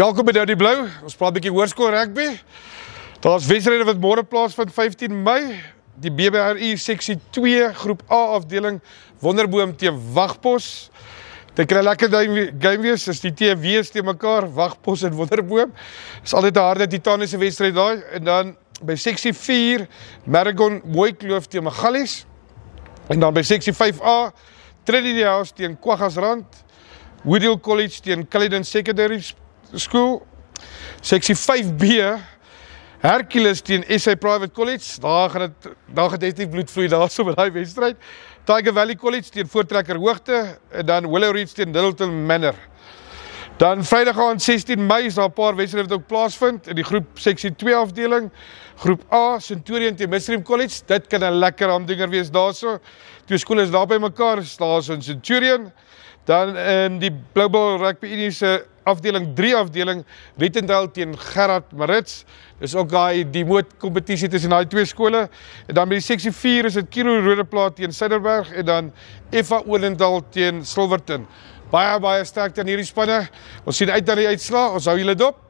Welkom by Nou die Blou. Ons praat 'n bietjie hoërskool rugby. Daar's wedstryde wat môre plaasvind 15 Mei. Die BBRI seksie 2 groep A afdeling Wonderboom teen Wagpos. Dit kan 'n lekker game wees as die TW's teen mekaar, Wagpos en Wonderboom. Dis altyd 'n harde titaniese wedstryd daai. En dan by seksie 4 Maragon Mooikloof teen Magalies. En dan by seksie 5A Trinity House teen Kwaggasrand. Woodhill College teen Caledon Secondary School. Seksie 5B Hercules teen SA Private College. Daar gaan definitief bloed vloei daarso met daai wedstryd. Tiger Valley College teen Voortrekker Hoogte en dan Willow Ridge teen Littleton Manor. Dan Vrydag aand 16 Mei is daar 'n paar wedstryde wat ook plaasvind in die groep seksie 2 afdeling. Groep A Centurion teen Midstream College. Dit kan 'n lekker aandinger wees daarso. Twee skole is daar by mekaar, daar's in Centurion. Dan in die Global Rugby Unie se afdeling 3 afdeling Rittendale teen Gerard Marits. Dis ook die moot kompetisie tussen daai twee skole. En dan by die seksie 4 is dit Kiro Rodeplaat teen Suiderberg en dan FA Odendaal teen Silverton. Baie sterkte aan hierdie spanne. Ons sien uit na die uitslae. Ons hou julle dop.